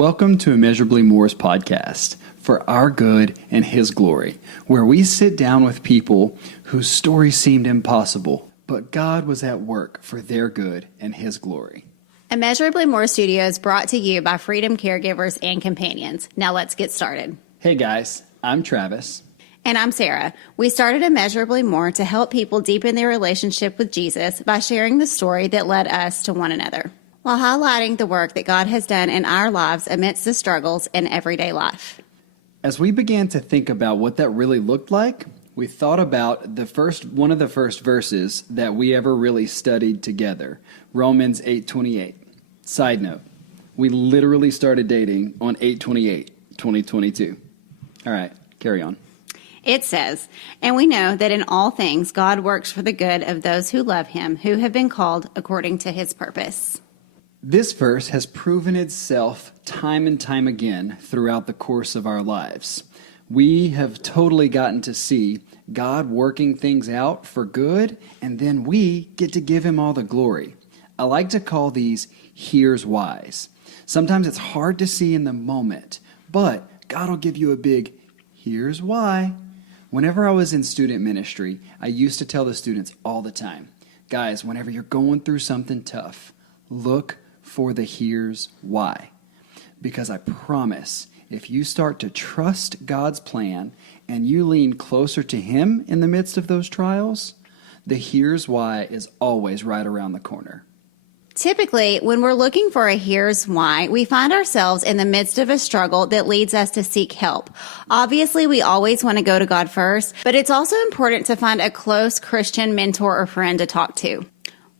Welcome to Immeasurably More's podcast, for our good and His glory, where we sit down with people whose stories seemed impossible, but God was at work for their good and His glory. Immeasurably More Studios brought to you by Freedom Caregivers and Companions. Now let's get started. Hey guys, I'm Travis. And I'm Sarah. We started Immeasurably More to help people deepen their relationship with Jesus by sharing the story that led us to one another, while highlighting the work that God has done in our lives amidst the struggles in everyday life. As we began to think about what that really looked like, we thought about one of the first verses that we ever really studied together, Romans 8:28. Side note, we literally started dating on 8/28/2022. All right, carry on. It says, "And we know that in all things God works for the good of those who love Him, who have been called according to His purpose." This verse has proven itself time and time again throughout the course of our lives. We have totally gotten to see God working things out for good, and then we get to give Him all the glory. I like to call these here's whys. Sometimes it's hard to see in the moment, but God will give you a big here's why. Whenever I was in student ministry, I used to tell the students all the time, guys, whenever you're going through something tough, look for the here's why. Because I promise, if you start to trust God's plan and you lean closer to Him in the midst of those trials, the here's why is always right around the corner. Typically, when we're looking for a here's why, we find ourselves in the midst of a struggle that leads us to seek help. Obviously, we always want to go to God first, but it's also important to find a close Christian mentor or friend to talk to.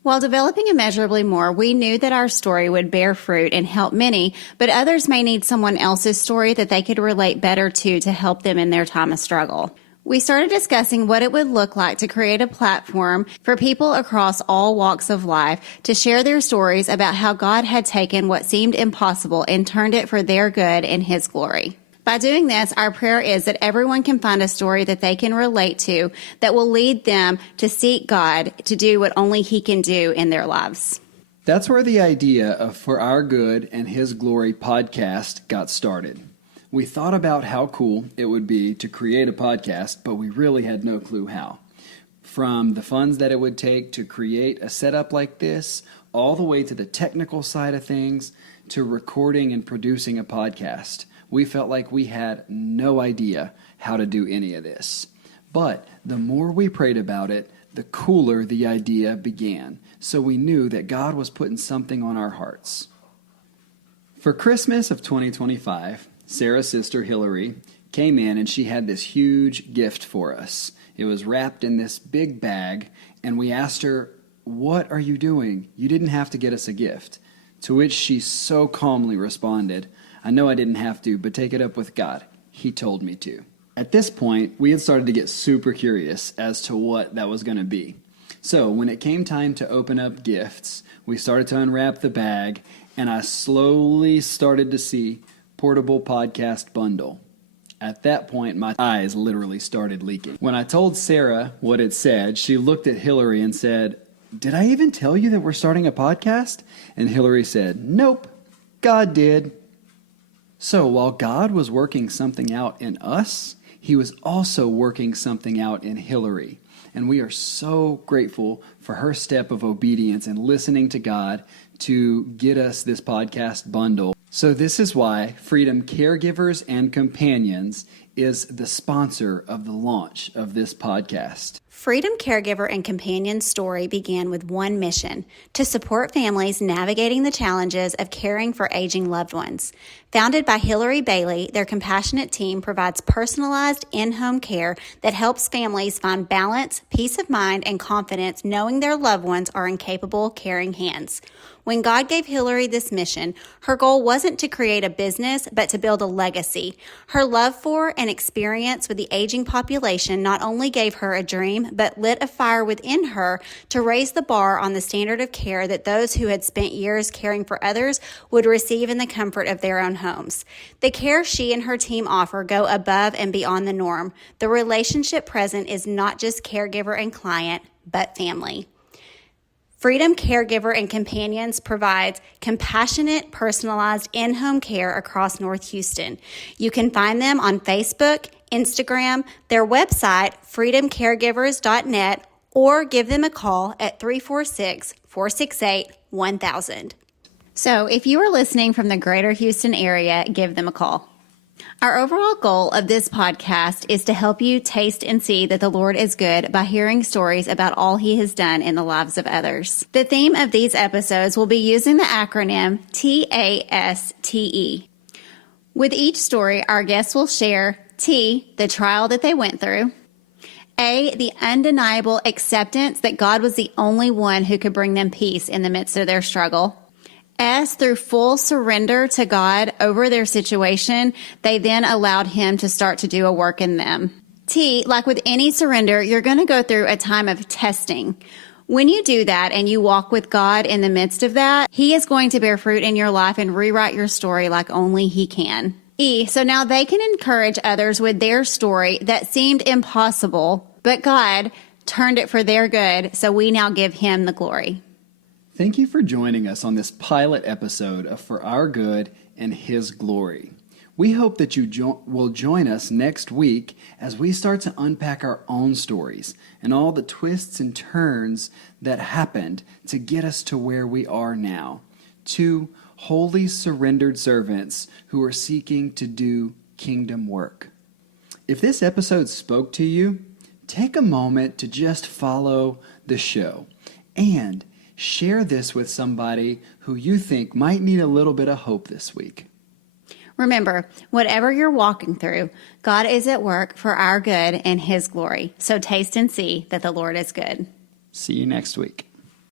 While developing Immeasurably More, we knew that our story would bear fruit and help many, but others may need someone else's story that they could relate better to help them in their time of struggle. We started discussing what it would look like to create a platform for people across all walks of life to share their stories about how God had taken what seemed impossible and turned it for their good and His glory. By doing this, our prayer is that everyone can find a story that they can relate to that will lead them to seek God to do what only He can do in their lives. That's where the idea of For Our Good and His Glory podcast got started. We thought about how cool it would be to create a podcast, but we really had no clue how. From the funds that it would take to create a setup like this, all the way to the technical side of things, to recording and producing a podcast. We felt like we had no idea how to do any of this. But the more we prayed about it, the cooler the idea began. So we knew that God was putting something on our hearts. For Christmas of 2025, Sarah's sister Hillary came in and she had this huge gift for us. It was wrapped in this big bag, and we asked her, "What are you doing? You didn't have to get us a gift." To which she so calmly responded, "I know I didn't have to, but take it up with God. He told me to." At this point, we had started to get super curious as to what that was going to be. So when it came time to open up gifts, we started to unwrap the bag, and I slowly started to see portable podcast bundle. At that point, my eyes literally started leaking. When I told Sarah what it said, she looked at Hillary and said, "Did I even tell you that we're starting a podcast?" And Hillary said, "Nope, God did." So while God was working something out in us, He was also working something out in Hillary. And we are so grateful for her step of obedience and listening to God to get us this podcast bundle. So this is why Freedom Caregivers and Companions is the sponsor of the launch of this podcast. Freedom Caregiver and Companion story began with one mission: to support families navigating the challenges of caring for aging loved ones. Founded by Hillary Bailey, their compassionate team provides personalized in-home care that helps families find balance, peace of mind, and confidence knowing their loved ones are in capable, caring hands. When God gave Hillary this mission, her goal wasn't to create a business, but to build a legacy. Her love for and experience with the aging population not only gave her a dream, but lit a fire within her to raise the bar on the standard of care that those who had spent years caring for others would receive in the comfort of their own homes. The care she and her team offer go above and beyond the norm. The relationship present is not just caregiver and client, but family. Freedom Caregiver and Companions provides compassionate, personalized in-home care across North Houston. You can find them on Facebook, Instagram, their website, freedomcaregivers.net, or give them a call at 346-468-1000. So if you are listening from the greater Houston area, give them a call. Our overall goal of this podcast is to help you taste and see that the Lord is good by hearing stories about all He has done in the lives of others. The theme of these episodes will be using the acronym TASTE. With each story, our guests will share T, the trial that they went through, A, the undeniable acceptance that God was the only one who could bring them peace in the midst of their struggle, S, through full surrender to God over their situation, they then allowed Him to start to do a work in them. T, like with any surrender, you're going to go through a time of testing. When you do that and you walk with God in the midst of that, He is going to bear fruit in your life and rewrite your story like only He can. E, so now they can encourage others with their story that seemed impossible, but God turned it for their good, so we now give Him the glory. Thank you for joining us on this pilot episode of For Our Good and His Glory. We hope that you will join us next week as we start to unpack our own stories and all the twists and turns that happened to get us to where we are now. Two wholly surrendered servants who are seeking to do kingdom work. If this episode spoke to you, take a moment to just follow the show and share this with somebody who you think might need a little bit of hope this week. Remember, whatever you're walking through, God is at work for our good and His glory. So taste and see that the Lord is good. See you next week.